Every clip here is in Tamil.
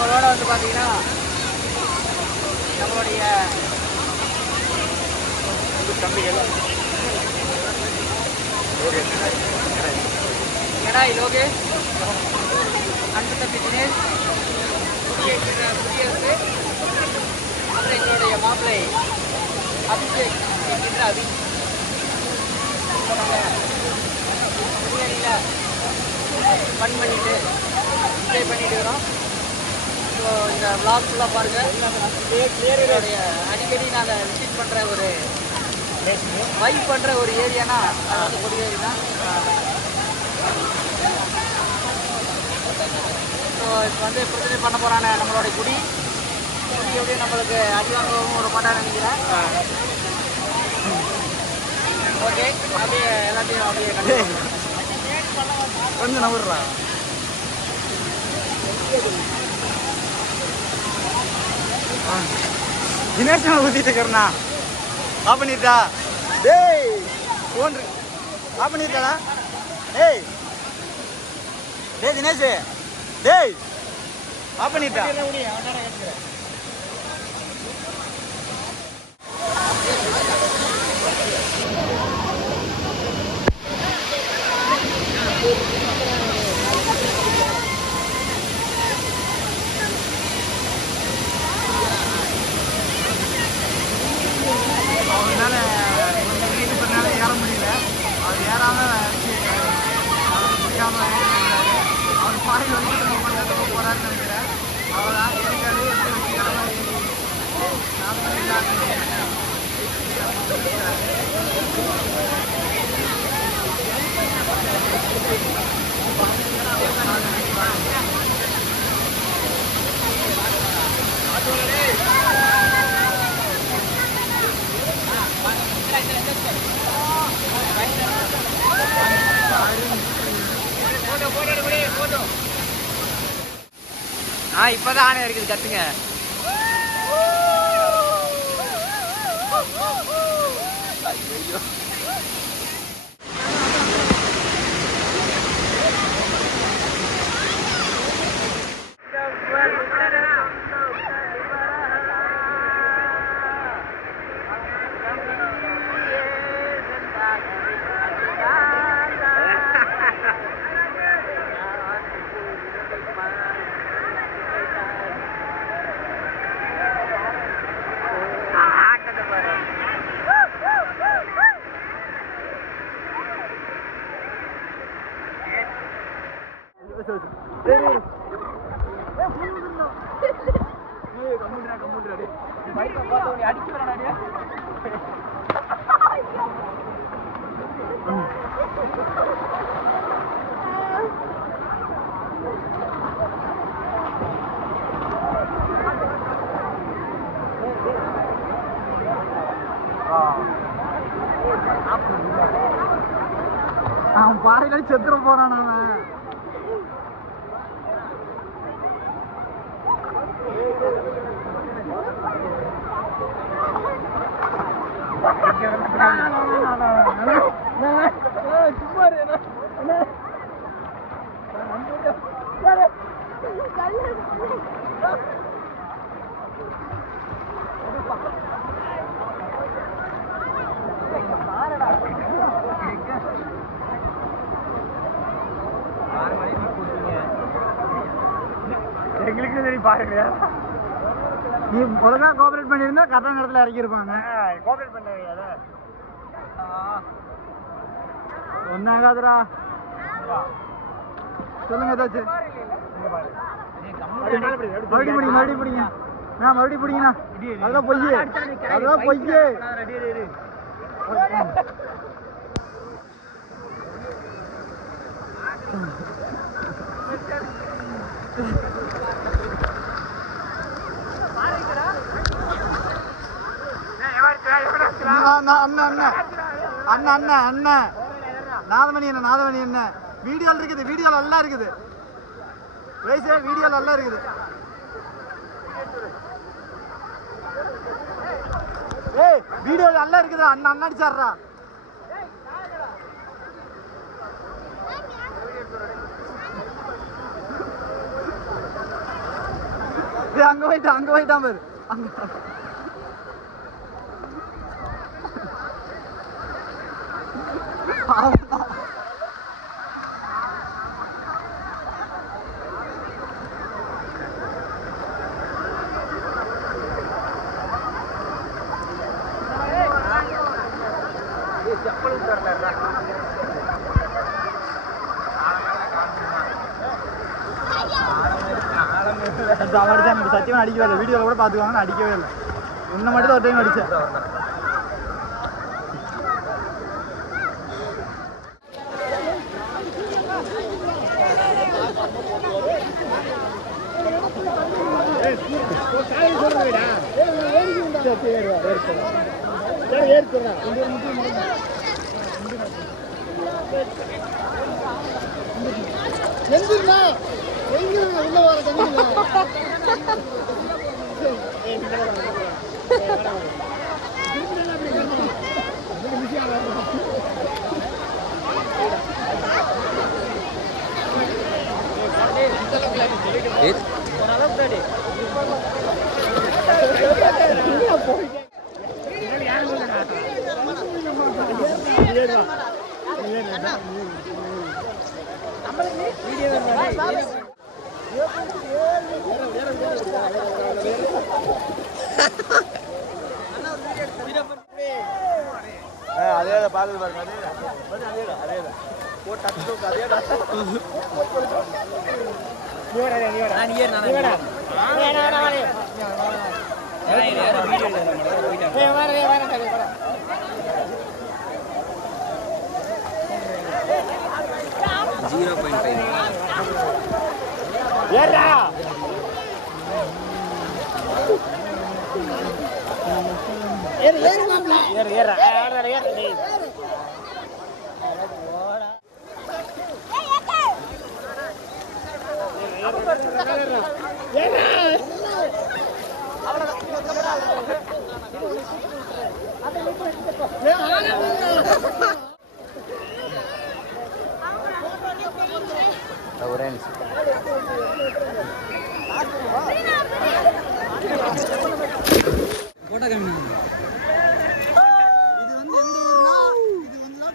நம்மளோட வந்து பார்த்தீங்கன்னா நம்மளுடைய தம்பிகள் கடாய் லோகேஷ், அன்பு தம்பி தினேஷ், குடியரசு, அப்புறம் எங்களுடைய மாப்பிள்ளை அபிஷேக் என்கின்ற அபிஷ் பிரியாணியில் ஃபன் பண்ணிட்டு என்ஜாய் பண்ணிட்டு இருக்கிறோம். ஸோ இந்த விளாக் ஃபுல்லாக பாருங்கள். அடிக்கடி நாங்கள் விசிட் பண்ணுற ஒரு வைப் பண்ணுற ஒரு ஏரியானா அது வந்து கொடிவேரி தான். ஸோ இப்போ வந்து பிரச்சனை பண்ண போகிறான நம்மளுடைய குடி எப்படியும் நம்மளுக்கு அதிகமாகவும் ஒரு மாட்டான்னு நினைக்கிறேன். ஓகே, அப்படியே எல்லாத்தையும் அப்படியே கொஞ்சம் நம்புறான். தினேஷ் ஊற்றிட்டு இருக்கிறண்ணா ஆஃப் பண்ணிட்டா. டேய் ஃபோன் ஆஃப் பண்ணிருக்காடா. டேய் டேய் தினேஷ், டேய் ஆஃப் பண்ணிட்டா. அவனால கொஞ்சம் வீட்டு பண்ணால ஏற முடியல. அவர் ஏறாமல் முடியாமல் அவர் பாறையில் வந்து நம்ம பண்ணுறதுக்கு போகிறான்னு நினைக்கிறேன். அவ்வளோதான் ஏறிக்காது. எப்படி வச்சுக்கிறோம் இப்பதான் ஆணை இருக்குது. கத்துங்க. அவன் பாறையில செத்துற போறான். அவன் எங்களுக்கு சரி பாருங்க. நீ ஒழுங்கா கோஆபரேட் பண்ணியிருந்தா கரெக்டான இடத்துல இறக்கியிருப்பாங்க. கோஆபரேட் பண்ண ஒன்னாகாதுரா. சொல்லுங்க ஏதாச்சும். மறுபடியும் பிடிங்க, மறுபடியும் பிடிங்க. மறுபடியும் பிடிங்கண்ணா. அதெல்லாம் பொய்யே, அதெல்லாம் பொய்யே. நாதமணி என்ன, நாதமணி என்ன வீடியோ இருக்குது, வீடியோ நல்லா இருக்குது. வீடியோ நல்லா இருக்குது. ஏய் வீடியோ நல்லா இருக்குது. அண்ணா அடிச்சாடுறா. அங்க போயிட்டான் பாரு. சத்தியமா அடிக்கவே இல்லை. வீடியோவில் கூட பார்த்துக்குவாங்க, அடிக்கவே இல்லை. உன்னை மட்டும் ஒரு டைம் அடிச்சேன். அதே பாக்குது பாருங்க. அதே போட்டு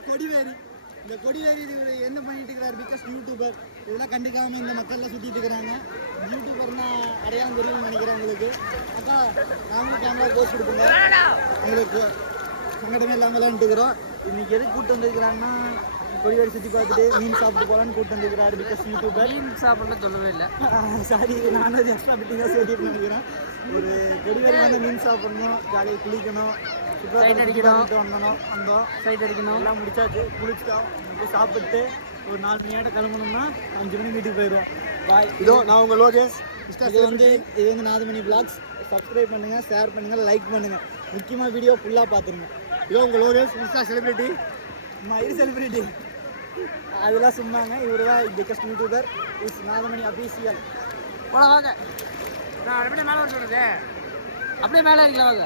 கொடிவேரி. இந்த கொடிவேரி என்ன பண்ணிட்டு இருக்கிறார்? பிகாஸ் யூடியூபர் இதெல்லாம் கண்டுக்காம இந்த மக்கள்லாம் சுற்றிட்டு இருக்கிறாங்க. யூடியூபர்னா அடையாளம் தெரியும்னு நினைக்கிறேன் உங்களுக்கு. அக்கா நாங்களும் கேமரா போஸ்ட் கொடுப்போங்க, உங்களுக்கு சங்கடமே இல்லாமல் விளையாண்டுக்கிறோம். இன்னைக்கு எதுக்கு கூப்பிட்டு வந்துருக்கிறாங்கன்னா கொடிவேரி சுற்றி பார்த்துட்டு மீன் சாப்பிட்டு போகலான்னு கூப்பிட்டு வந்துருக்கிறாரு. பிகாஸ் யூடியூபர் மீன் சாப்பிட்லாம் சொல்லவே இல்லை. சாரி, நானும் எக்ஸ்ட்ரா பிட்டிங்காக சொல்லிட்டு நினைக்கிறேன். ஒரு கொடிவேரி வந்து மீன் சாப்பிடணும், ஜாலியாக குளிக்கணும், சைட் அடிக்கணும், வந்தோம் சைட் அடிக்கணும், எல்லாம் முடிச்சாச்சு. குளிச்சிட்டோம், சாப்பிட்டு ஒரு 4 மணியாட்ட கிளம்பணும்னா 5 மணி வீட்டுக்கு போயிடுவோம். பாய். இதோ நான் உங்கள் லோகேஷ். இது வந்து நாதமணி விளாக்ஸ். சப்ஸ்கிரைப் பண்ணுங்கள், ஷேர் பண்ணுங்கள், லைக் பண்ணுங்கள். முக்கியமாக வீடியோ ஃபுல்லாக பார்த்துருங்க. இதோ உங்கள் லோகேஷ், இன்ஸ்டா செலிபிரிட்டி. இது செலிபிரிட்டி அதெல்லாம் சொன்னாங்க. இவர் தான் biggest youtuber. Is Nathamani official. போல வாங்க, நான் அப்படியே மேலே சொல்கிறது, அப்படியே மேலே இருக்கல வாங்க.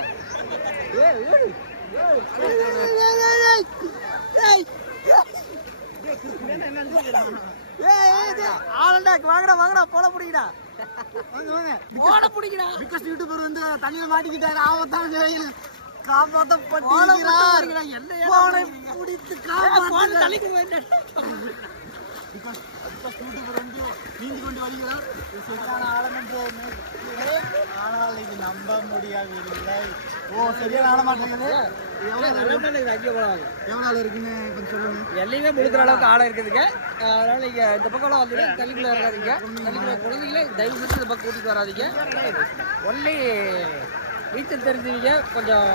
வாங்கடா போல பிடிக்கடா, போல பிடிக்கடா. பிகஸ்ட் யூடியூபர் வந்து தண்ணியில மாட்டிக்கிட்டாரு. ஆபத்தான காப்பாற்றப்பட்டிருக்கிறார். பிடித்து யூடியூபர் வந்து நீந்தி கொண்டு வருகிறார். சரியான ஆழம் என்று ஆனால் இது நம்ப முடியவில்லை. ஓ, சரியான ஆழ மாட்டேங்குது. எவ்வளோ நாள் இருக்குன்னு கொஞ்சம் சொல்லுங்க. எல்லையுமே முழுக்கிற அளவுக்கு ஆழம் இருக்குதுங்க. அதனால நீங்க இந்த பக்கம் வந்து தண்ணிக்குள்ள இறங்காதீங்க. தண்ணிக்குள்ள குழந்தைங்களே தயவு செஞ்சு இந்த பக்கம் கூட்டிட்டு வராதிங்க. ஒன்லி நீச்சல் தெரிஞ்சவங்க, கொஞ்சம்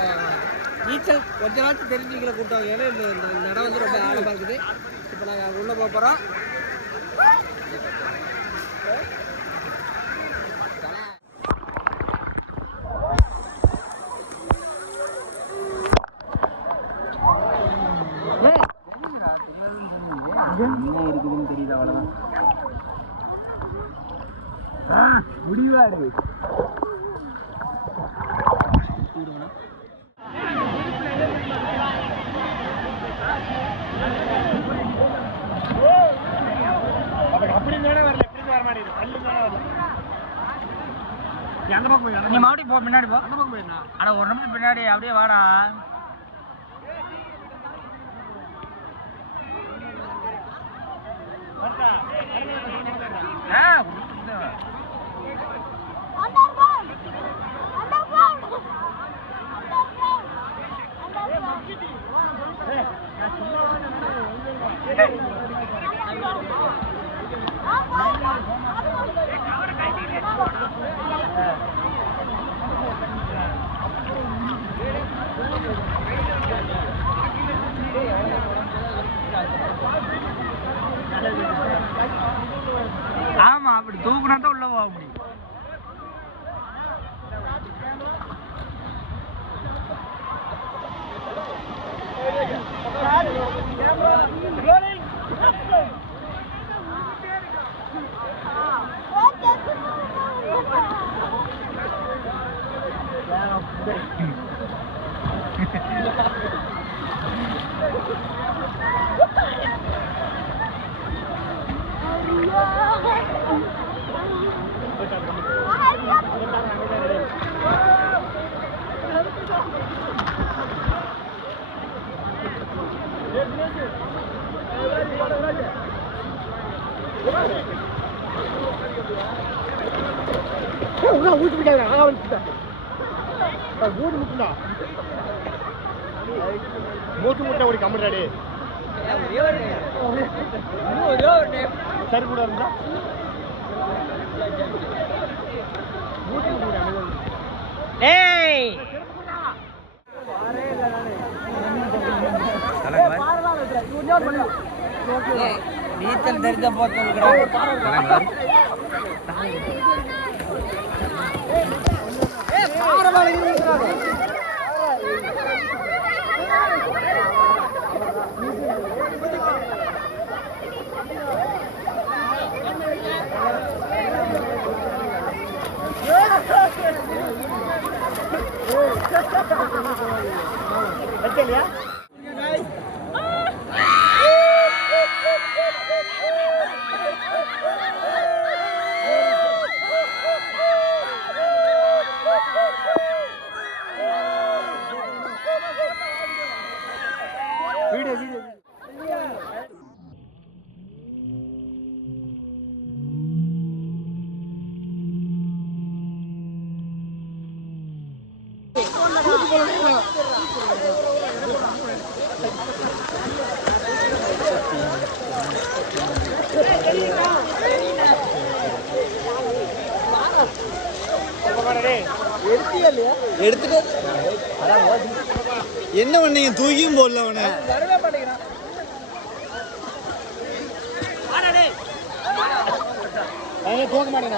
நீச்சல் கொஞ்ச நாள் தெரிஞ்சவங்களை கூட்டம். ஏன்னா இந்த இடம் வந்து ரொம்ப ஆழமாக இருக்குது. இப்போ நாங்கள் உள்ளே போக போகிறோம். என்ன இருக்குதுன்னு தெரியல, அவ்வளோதான். முடிவா இருக்கு. அப்படி மேலே வரல, எப்படி வர மாட்டேங்குது. எந்த பக்கம் போய் நீ மறுபடியும் போ பின்னாடி போ. அந்த பக்கம் போயிருந்தா அட ஒரு நிமிஷம் பின்னாடி அப்படியே வாடா. ஆமா அப்படி தூக்குனா தான் உள்ள போக முடியும். ஊட்டு விட்டாங்க ஊட்டு முட்டுடா மூட்டு முட்டை ஒரு கம்முடாடி சரி கூட இருந்தா நீச்சல் தெரிஞ்ச போட்டு எடுத்துட்டு என்ன பண்ணீங்க? தூக்கியும் போடல அவனை. தூக்க மாட்டேங்க.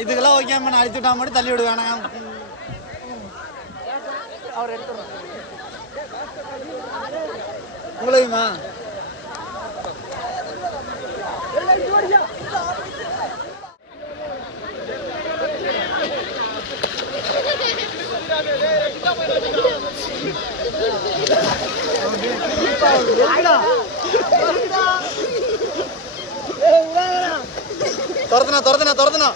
இதுக்கெல்லாம் ஓகேம்மா, நான் அடிச்சுட்டா மட்டும் தள்ளி விடுவேன். அவர் எடுத்துருவோம் உங்களையுமா? துரத்துனா